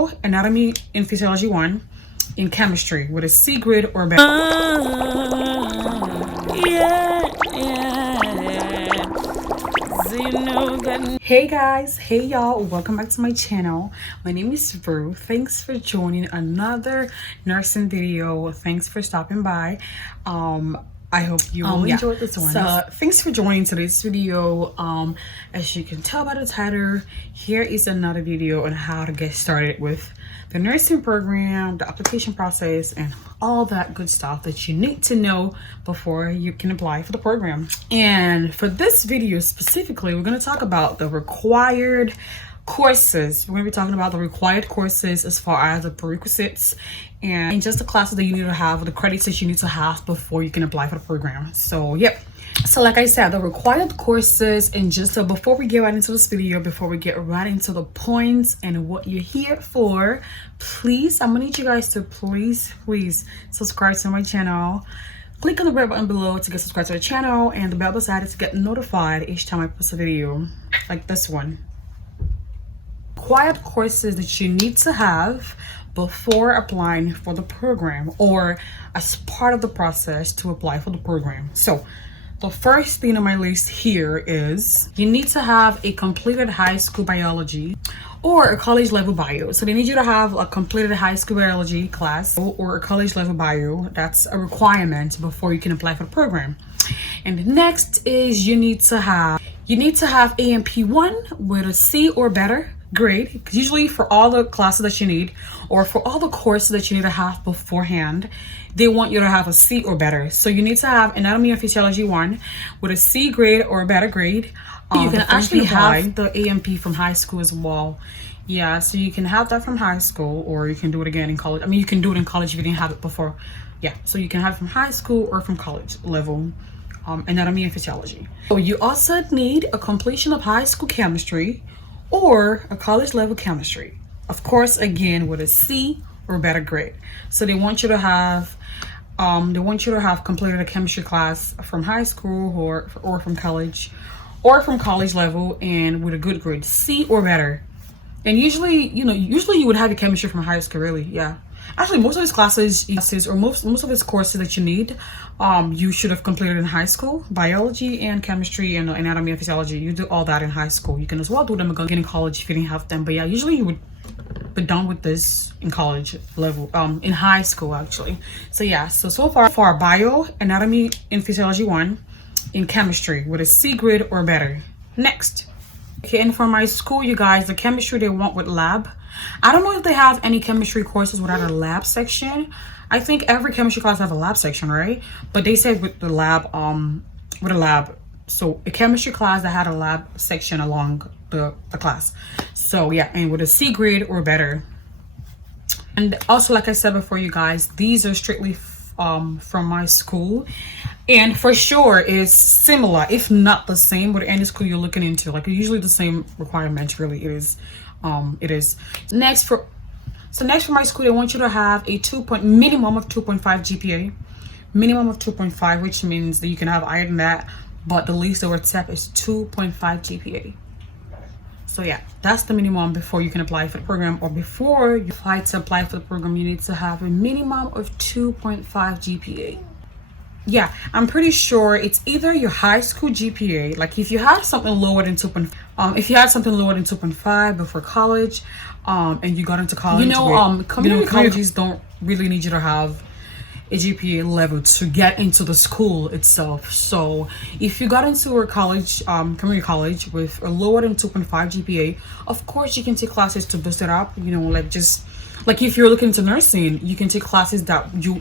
bio, anatomy and physiology 1, in chemistry with a C grade or better. Hey guys, hey y'all, welcome back to my channel. My name is Ruth. Thanks for joining another nursing video. Thanks for stopping by. I hope you will enjoy this one. So thanks for joining today's video. As you can tell by the title, here is another video on how to get started with the nursing program, the application process, and all that good stuff that you need to know before you can apply for the program. And for this video specifically, we're going to talk about the required courses. We're going to be talking about the required courses as far as the prerequisites and just the classes that you need to have, the credits that you need to have before you can apply for the program. So yep, so like I said, the required courses. And just so before we get right into this video, before we get right into the points and what you're here for, please, I'm gonna need you guys to please subscribe to my channel. Click on the red button below to get subscribed to the channel, and the bell beside it to get notified each time I post a video like this one. Required courses that you need to have before applying for the program or as part of the process to apply for the program. So the first thing on my list here is you need to have a completed high school biology or a college level bio. So they need you to have a completed high school biology class or a college level bio. That's a requirement before you can apply for the program. And next is you need to have AMP1 with a C or better grade, because usually for all the classes that you need or for all the courses that you need to have beforehand, they want you to have a C or better. So you need to have anatomy and physiology 1 with a C grade or a better grade. You can actually have the AMP from high school as well. Yeah, so you can have that from high school, or you can do it again in college. I mean, you can do it in college if you didn't have it before. Yeah, so you can have it from high school or from college level, anatomy and physiology. So you also need a completion of high school chemistry or a college level chemistry, of course, again with a C or better grade. So they want you to have completed a chemistry class from high school or from college level and with a good grade, C or better. And usually you would have your chemistry from high school, really. Yeah, actually most of these classes or most of these courses that you need, you should have completed in high school. Biology and chemistry and anatomy and physiology, you do all that in high school. You can as well do them again in college if you didn't have them, but yeah, usually you would be done with this in college level, in high school actually. So yeah, so far bio, anatomy and physiology 1 in chemistry with a C grade or better. Next, okay, and for my school, you guys, the chemistry they want with lab, I don't know if they have any chemistry courses without a lab section. I think every chemistry class have a lab section, right? But they said with the lab, so a chemistry class that had a lab section along the class. So yeah, and with a C grade or better. And also, like I said before, you guys, these are strictly from my school, and for sure is similar, if not the same, with any school you're looking into. Like usually the same requirements, really. It is. Next for my school, they want you to have a minimum of 2.5 GPA, minimum of 2.5, which means that you can have higher than that, but the least they would accept is 2.5 GPA. So yeah, that's the minimum before you can apply for the program, or before you apply for the program, you need to have a minimum of 2.5 GPA. Yeah, I'm pretty sure it's either your high school GPA, like if you have something lower than 2.5 before college, and you got into college, community colleges don't really need you to have a GPA level to get into the school itself. So if you got into a college, community college with a lower than 2.5 GPA, of course you can take classes to boost it up. Like if you're looking into nursing, you can take classes that you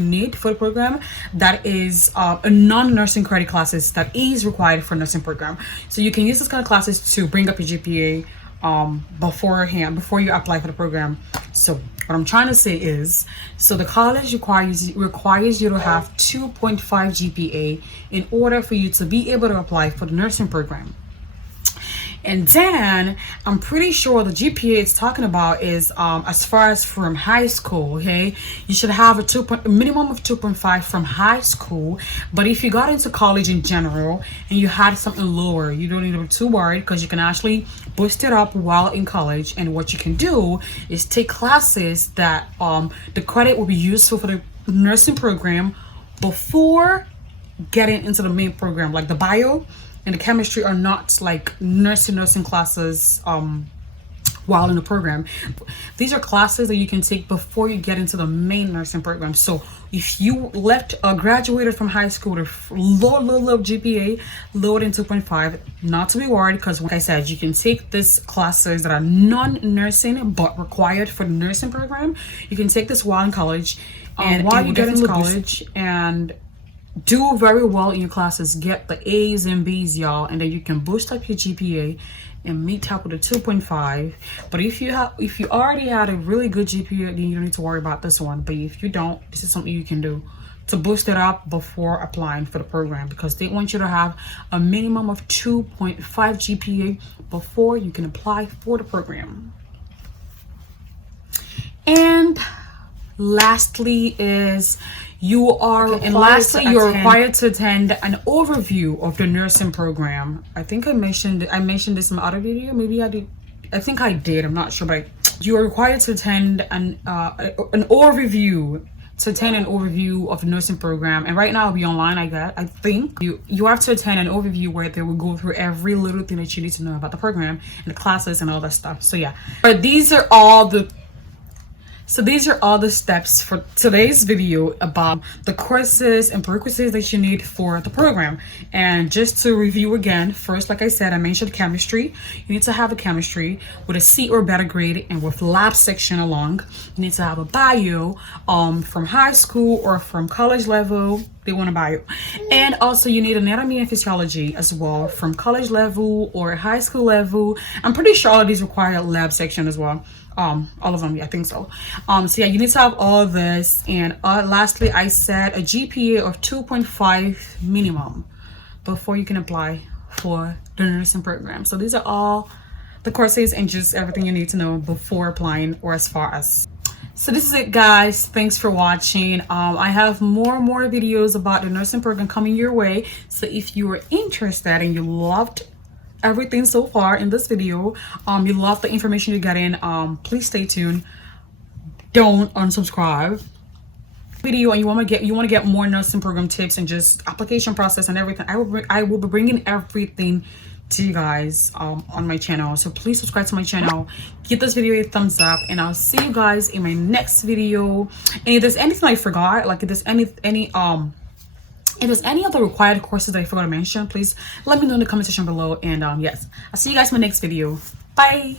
need for the program, that is a non-nursing credit classes that is required for nursing program. So you can use this kind of classes to bring up your GPA beforehand, before you apply for the program. So what I'm trying to say is, so the college requires you to have 2.5 GPA in order for you to be able to apply for the nursing program. And then I'm pretty sure the GPA it's talking about is as far as from high school. Okay, you should have a minimum of 2.5 from high school. But if you got into college in general and you had something lower, you don't need to be too worried, because you can actually boost it up while in college. And what you can do is take classes that the credit will be useful for the nursing program before getting into the main program. Like the bio and the chemistry are not like nursing classes while in the program. These are classes that you can take before you get into the main nursing program. So if you graduated from high school with low GPA, lower than 2.5, not to be worried, because like I said, you can take these classes that are non-nursing but required for the nursing program. You can take this while in college, and while you get into college and do very well in your classes, get the A's and B's, y'all, and then you can boost up your GPA and meet up with a 2.5. But if you already had a really good GPA, then you don't need to worry about this one. But if you don't, this is something you can do to boost it up before applying for the program, because they want you to have a minimum of 2.5 GPA before you can apply for the program. And lastly is you're required to attend an overview of the nursing program. I think I mentioned this in my other video. Maybe I did. I think I did. I'm not sure, but you are required to attend an overview of the nursing program. And right now it'll be online. I think you have to attend an overview where they will go through every little thing that you need to know about the program and the classes and all that stuff. So yeah, but these are all the steps for today's video about the courses and prerequisites that you need for the program. And just to review again, first, like I said, I mentioned chemistry. You need to have a chemistry with a C or better grade and with lab section along. You need to have a bio from high school or from college level. They want a bio. And also you need anatomy and physiology as well from college level or high school level. I'm pretty sure all of these require lab section as well. All of them, yeah, I think so. So yeah, you need to have all this. And lastly, I said a GPA of 2.5 minimum before you can apply for the nursing program. So these are all the courses and just everything you need to know before applying, or as far as. So this is it, guys. Thanks for watching. I have more videos about the nursing program coming your way. So if you are interested and you loved everything so far in this video, you love the information you got in, please stay tuned. Don't unsubscribe video, and you want to get more nursing program tips and just application process and everything. I will be bringing everything to you guys on my channel. So please subscribe to my channel, give this video a thumbs up, and I'll see you guys in my next video. And if there's anything I forgot, like if there's if there's any other required courses that I forgot to mention, please let me know in the comment section below. And yes, I'll see you guys in my next video. Bye.